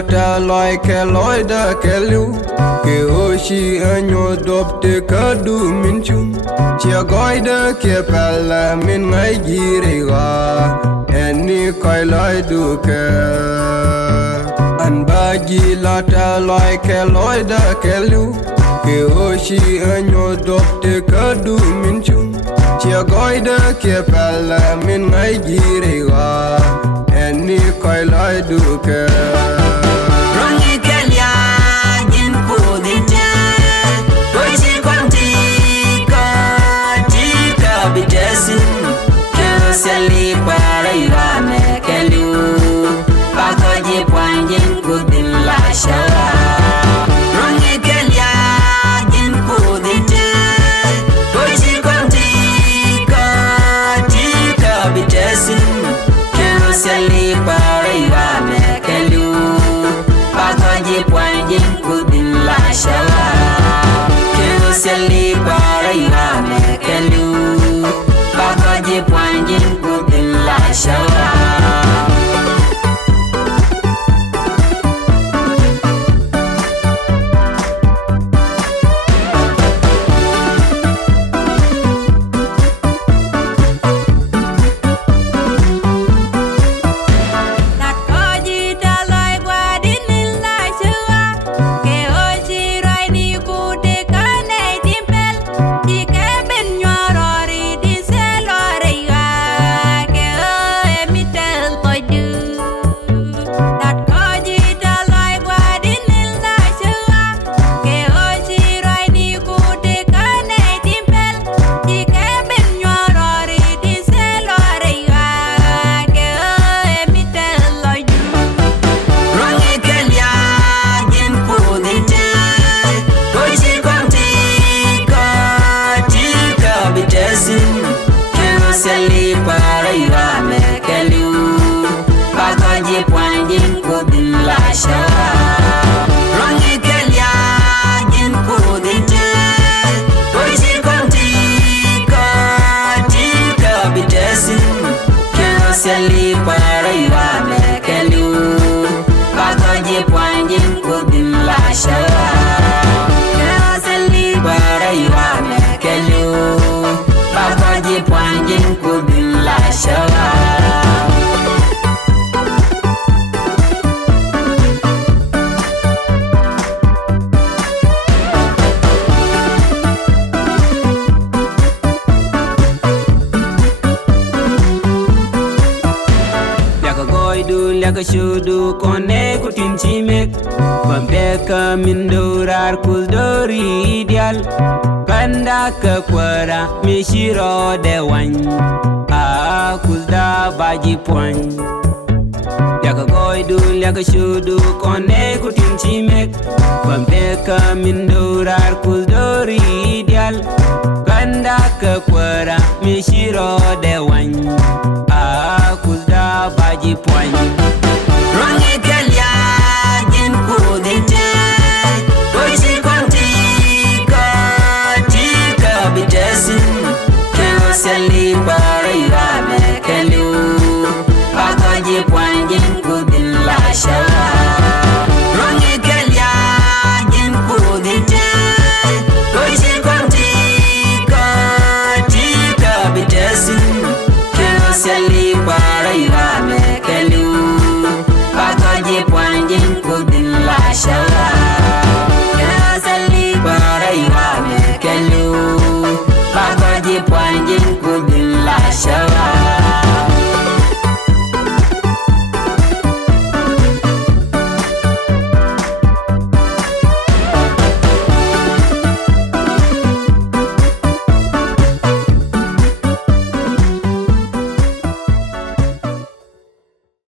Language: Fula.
lata loy ke loy da ke lu ke oshi anyo dop te kadu min chum chia goy da ke pala min ngai gire wa eni koi loy du ke an bagi lata loy ke loy da ke lu ke oshi anyo dop te kadu min chum chia goy da ke pala min ngai gire wa eni koi loy du ke Rongi kelia jin kudite Kochi konti Tika bitesin Kero seli para yuame kelu Pakoji puanjin kudin la shawa Rongi kelia jin kudite Kochi konti Tika bitesin Kero seli para yuame kelu Pakoji puanjin kudin la shawa Kero seli para yuame kelu Pakoji puanjin kudin la shawa Seli para yuame kelu Pakoji puanjin kudin la shawa Rongi kelia jin kudite Kochi konti Tika bitesin Kero seli para yuame kelu Pakoji puanjin kudin la shawa Kero seli para yuame kelu Pakoji puanjin kudin la shawa Liaka goidu liaka shudu kone kutin chimek Bambeka mindurar kuzdori ideal Kanda ke kwara mishiro dewan Kuzda baji puan Liaka goidu liaka shudu kone kutin chimek Bambeka mindurar kuzdori ideal Kanda ke kwara mishiro dewan Kuzda baji puan